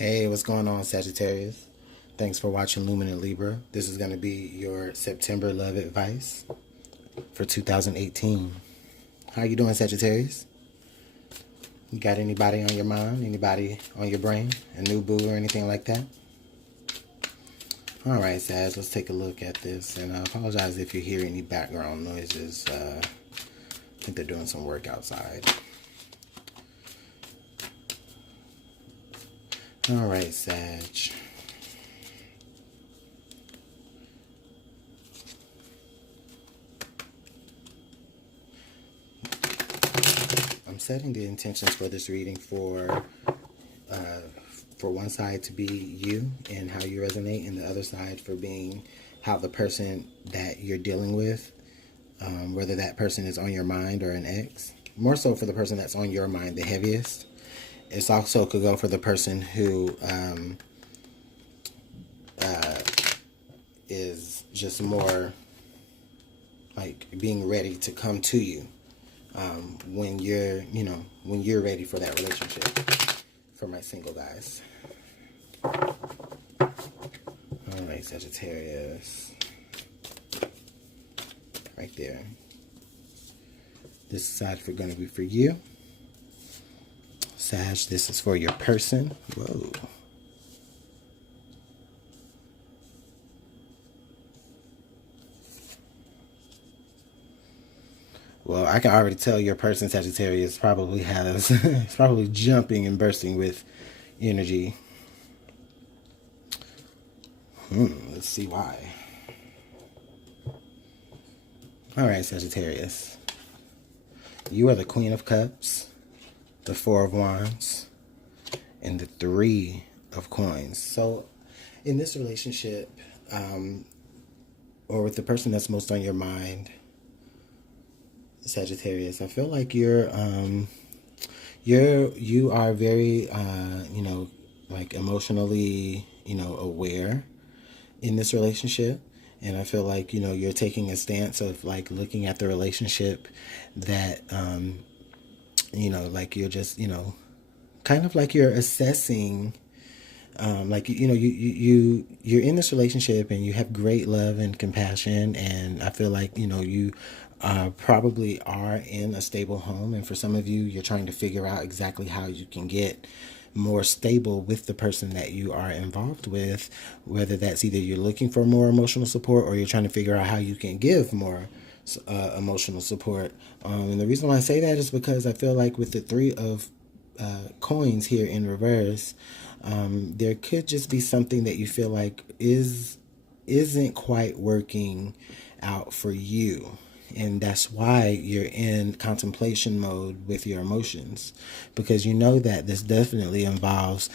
Hey, what's going on, Sagittarius? Thanks for watching Lumina Libra. This is going to be your September love advice for 2018. How you doing, Sagittarius? You got anybody on your mind? Anybody on your brain? A new boo or anything like that? All right, Sag, let's take a look at this. And I apologize if you hear any background noises. I think they're doing some work outside. All right, Sag. I'm setting the intentions for this reading for one side to be you and how you resonate, and the other side for being how the person that you're dealing with, whether that person is on your mind or an ex. More so for the person that's on your mind the heaviest. It's also could go for the person who is just more like being ready to come to you when you're ready for that relationship. For my single guys. All right, Sagittarius. Right there. This side for going to be for you. Sag, this is for your person. Whoa. Well, I can already tell your person, Sagittarius, probably has, it's probably jumping and bursting with energy. Let's see why. All right, Sagittarius. You are the Queen of Cups, the Four of Wands, and the Three of Coins. So, in this relationship, or with the person that's most on your mind, Sagittarius, I feel like you are very like emotionally aware in this relationship, and I feel like you're taking a stance of like looking at the relationship that like you're just kind of like you're assessing. Like you're in this relationship and you have great love and compassion, and I feel like you probably are in a stable home, and for some of you, you're trying to figure out exactly how you can get more stable with the person that you are involved with, whether that's either you're looking for more emotional support or you're trying to figure out how you can give more emotional support. And the reason why I say that is because I feel like with the Three of Coins here in reverse, there could just be something that you feel like isn't quite working out for you, and that's why you're in contemplation mode with your emotions, because you know that this definitely involves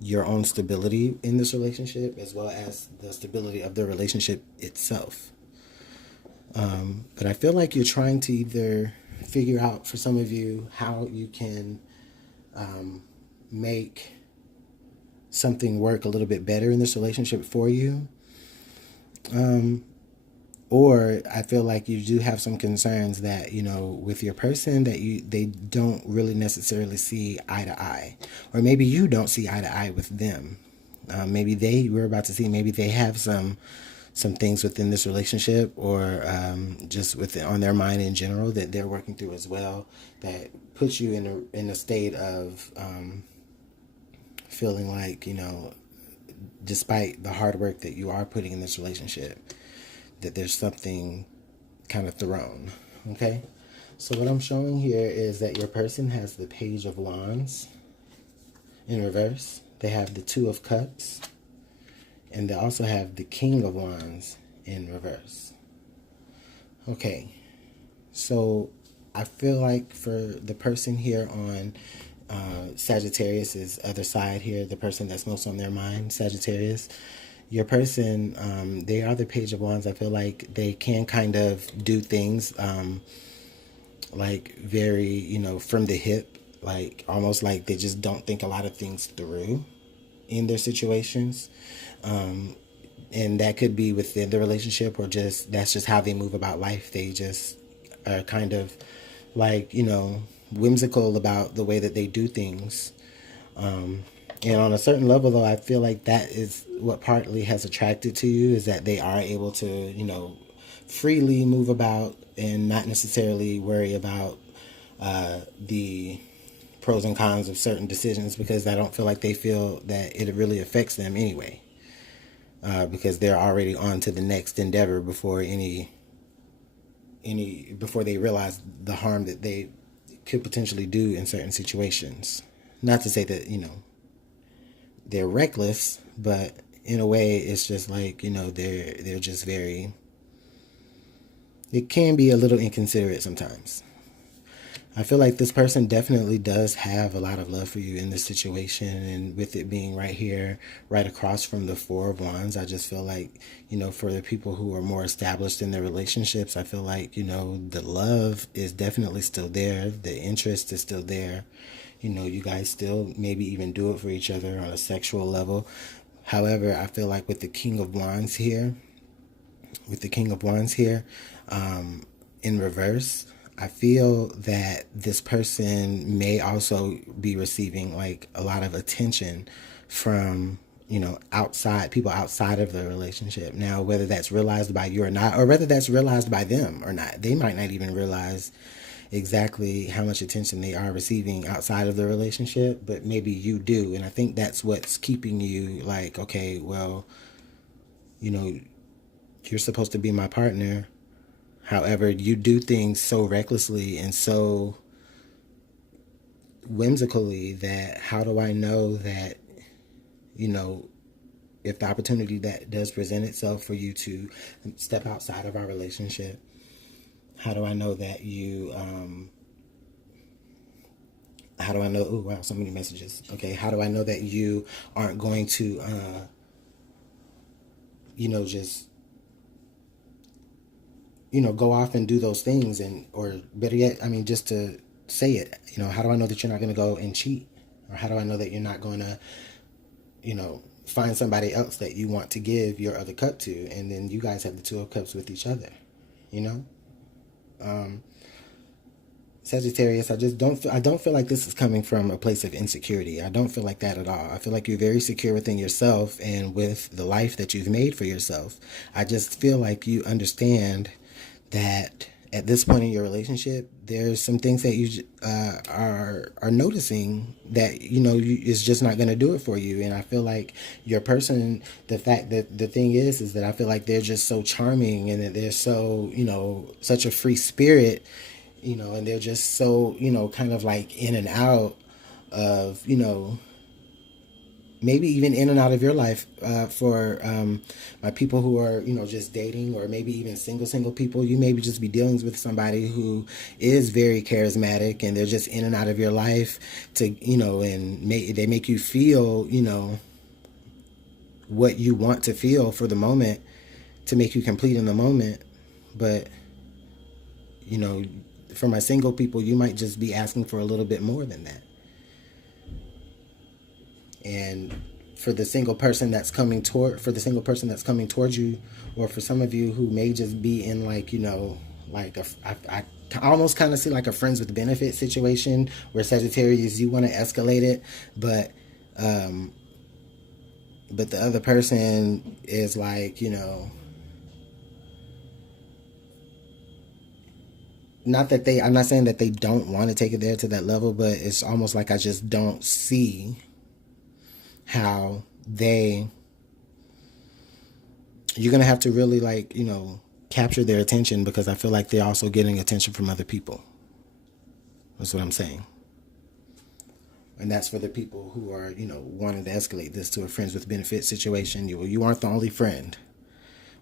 your own stability in this relationship as well as the stability of the relationship itself. But I feel like you're trying to either figure out, for some of you, how you can make something work a little bit better in this relationship for you. Or I feel like you do have some concerns that, with your person that they don't really necessarily see eye to eye. Or maybe you don't see eye to eye with them. Maybe we're about to see, maybe they have some things within this relationship, or just on their mind in general that they're working through as well, that puts you in a state of feeling like, despite the hard work that you are putting in this relationship, that there's something kind of thrown. Okay? So what I'm showing here is that your person has the Page of Wands in reverse. They have the Two of Cups. And they also have the King of Wands in reverse. Okay. So I feel like for the person here on Sagittarius's other side here, the person that's most on their mind, Sagittarius, your person, they are the Page of Wands. I feel like they can kind of do things like very, from the hip, like almost like they just don't think a lot of things through in their situations. And that could be within the relationship, or that's just how they move about life. They just are kind of like, whimsical about the way that they do things. And on a certain level, though, I feel like that is what partly has attracted to you, is that they are able to, freely move about and not necessarily worry about the pros and cons of certain decisions, because I don't feel like they feel that it really affects them anyway, because they're already on to the next endeavor before before they realize the harm that they could potentially do in certain situations. Not to say that they're reckless, but in a way, it's just like they're just very. It can be a little inconsiderate sometimes. I feel like this person definitely does have a lot of love for you in this situation, and with it being right here, right across from the Four of Wands, I just feel like, for the people who are more established in their relationships, I feel like, the love is definitely still there, the interest is still there. You guys still maybe even do it for each other on a sexual level. However, I feel like with the King of Wands here, in reverse, I feel that this person may also be receiving like a lot of attention from, outside people outside of the relationship. Now, whether that's realized by you or not, or whether that's realized by them or not, they might not even realize exactly how much attention they are receiving outside of the relationship, but maybe you do. And I think that's what's keeping you like, okay, well, you're supposed to be my partner. However, you do things so recklessly and so whimsically that how do I know that, if the opportunity that does present itself for you to step outside of our relationship, how do I know that how do I know, oh wow, so many messages. Okay, how do I know that you aren't going to, just go off and do those things, and or better yet, I mean, just to say it, how do I know that you're not going to go and cheat, or how do I know that you're not going to, find somebody else that you want to give your other cup to, and then you guys have the Two of Cups with each other, Sagittarius, I don't feel like this is coming from a place of insecurity. I don't feel like that at all. I feel like you're very secure within yourself and with the life that you've made for yourself. I just feel like you understand that at this point in your relationship, there's some things that you are noticing that is just not going to do it for you. And I feel like your person, the fact that the thing is that I feel like they're just so charming, and that they're so such a free spirit, and they're just so kind of like in and out of maybe even in and out of your life, for my people who are just dating, or maybe even single people. You maybe just be dealing with somebody who is very charismatic, and they're just in and out of your life to and they make you feel what you want to feel for the moment, to make you complete in the moment. But for my single people, you might just be asking for a little bit more than that. And for the single person that's coming towards you, or for some of you who may just be in like I almost kind of see like a friends with benefit situation, where Sagittarius, you want to escalate it, but the other person is like I'm not saying that they don't want to take it there to that level, but it's almost like I just don't see how you're going to have to really capture their attention, because I feel like they're also getting attention from other people. That's what I'm saying. And that's for the people who are, wanting to escalate this to a friends with benefits situation. You aren't the only friend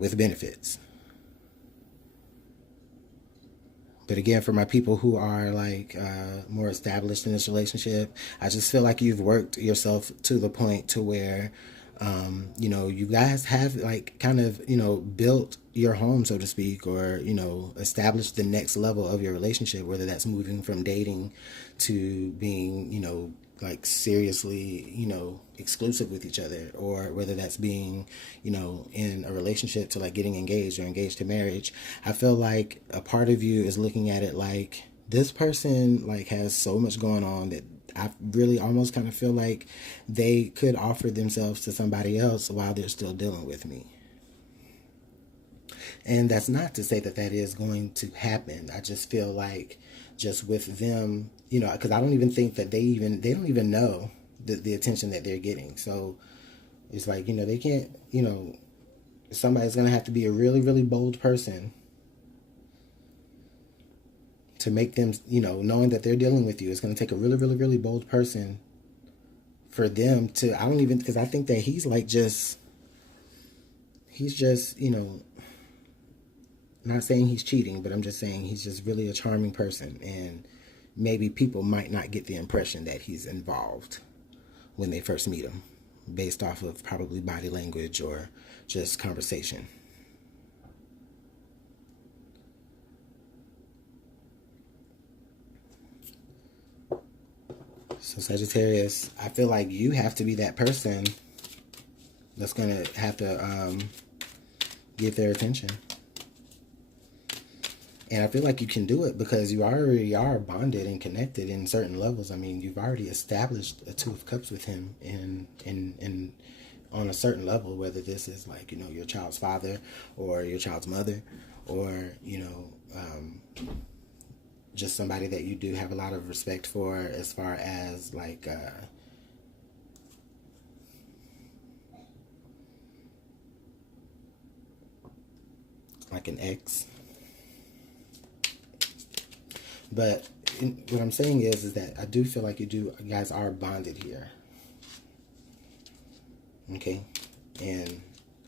with benefits. But again, for my people who are more established in this relationship, I just feel like you've worked yourself to the point to where, you guys have kind of, built your home, so to speak, or, established the next level of your relationship, whether that's moving from dating to being, seriously, exclusive with each other, or whether that's being, in a relationship to getting engaged or engaged to marriage. I feel like a part of you is looking at it like This person like has so much going on that I really almost kind of feel like they could offer themselves to somebody else while they're still dealing with me. And that's not to say that that is going to happen. I just feel like just with them, you know, because I don't even think that they don't even know the attention that they're getting. So it's like, you know, they can't, you know, somebody's going to have to be a really, really bold person to make them, you know, knowing that they're dealing with you. It's going to take a really, really, really bold person for them to, I don't even, because I think that he's like he's just, you know, not saying he's cheating, but I'm just saying he's just really a charming person. And maybe people might not get the impression that he's involved when they first meet him, based off of probably body language or just conversation. So Sagittarius, I feel like you have to be that person that's going to have to get their attention. And I feel like you can do it because you already are bonded and connected in certain levels. I mean, you've already established a Two of Cups with him in on a certain level, whether this is like, you know, your child's father or your child's mother, or, you know, just somebody that you do have a lot of respect for, as far as like an ex. But what I'm saying is that I do feel like you guys are bonded here. Okay? And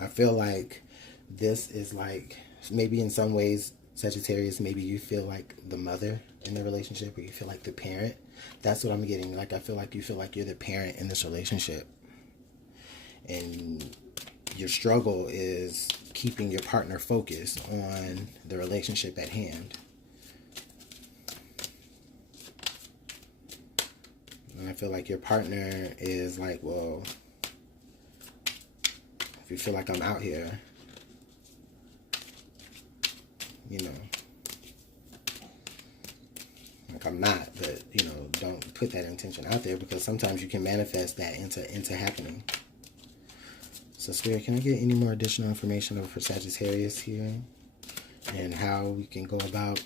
I feel like this is like, maybe in some ways, Sagittarius, maybe you feel like the mother in the relationship, or you feel like the parent. That's what I'm getting. Like, I feel like you feel like you're the parent in this relationship. And your struggle is keeping your partner focused on the relationship at hand. And I feel like your partner is like, well, if you feel like I'm out here, you know, like I'm not, but, you know, don't put that intention out there, because sometimes you can manifest that into happening. So Spirit, can I get any more additional information for Sagittarius here, and how we can go about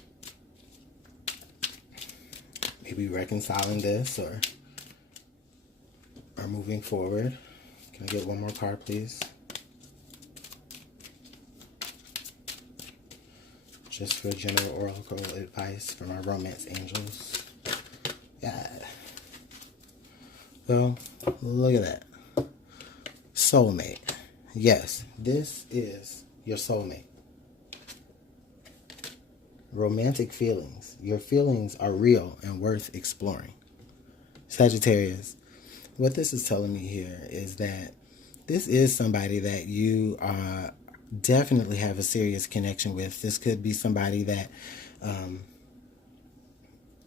maybe reconciling this or moving forward? Can I get one more card, please? Just for general oracle advice from our romance angels. Yeah. Well, look at that. Soulmate. Yes, this is your soulmate. Romantic feelings. Your feelings are real and worth exploring. Sagittarius, what this is telling me here is that this is somebody that you definitely have a serious connection with. This could be somebody that,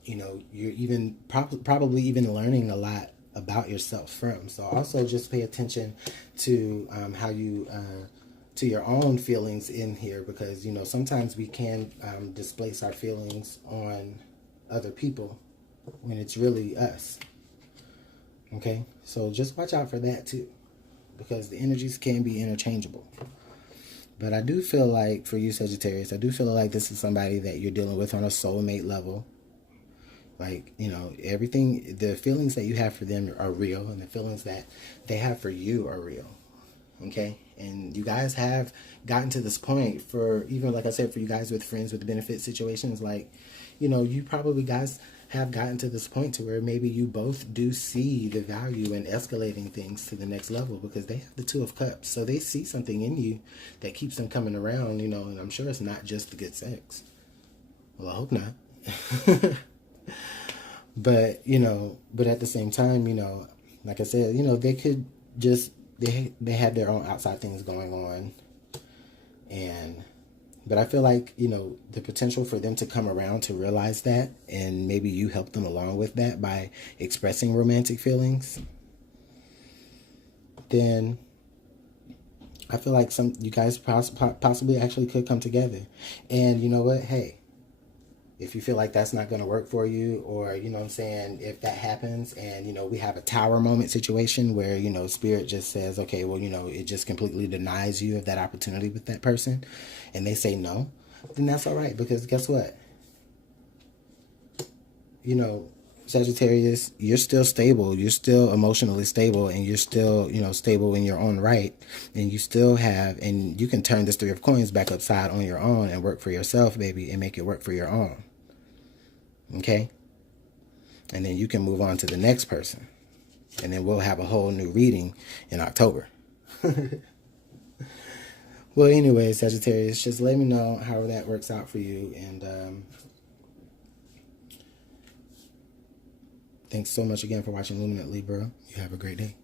you know, you're even probably even learning a lot about yourself from. So also just pay attention to how you to your own feelings in here, because, you know, sometimes we can displace our feelings on other people when it's really us. Okay, so just watch out for that too, because the energies can be interchangeable. But I do feel like for you, Sagittarius, I do feel like this is somebody that you're dealing with on a soulmate level. Like, you know, everything, the feelings that you have for them are real, and the feelings that they have for you are real. Okay? And you guys have gotten to this point, for even, like I said, for you guys with friends with benefit situations, like, you know, you probably guys have gotten to this point to where maybe you both do see the value in escalating things to the next level, because they have the Two of Cups. So they see something in you that keeps them coming around, you know, and I'm sure it's not just the good sex. Well, I hope not. But, you know, but at the same time, you know, like I said, you know, they could just, they have their own outside things going on. But I feel like, you know, the potential for them to come around to realize that, and maybe you help them along with that by expressing romantic feelings, then I feel like you guys possibly actually could come together. And you know what? Hey, If you feel like that's not going to work for you, or, you know what I'm saying, if that happens and, you know, we have a tower moment situation where, you know, spirit just says, okay, well, you know, it just completely denies you of that opportunity with that person, and they say no, then that's all right. Because guess what? You know, Sagittarius, you're still stable. You're still emotionally stable, and you're still, you know, stable in your own right. And you still have, and you can turn this Three of Coins back upside on your own and work for yourself, baby, and make it work for your own. Okay? And then you can move on to the next person. And then we'll have a whole new reading in October. Well, anyway, Sagittarius, just let me know how that works out for you. And thanks so much again for watching Luminant Libra. You have a great day.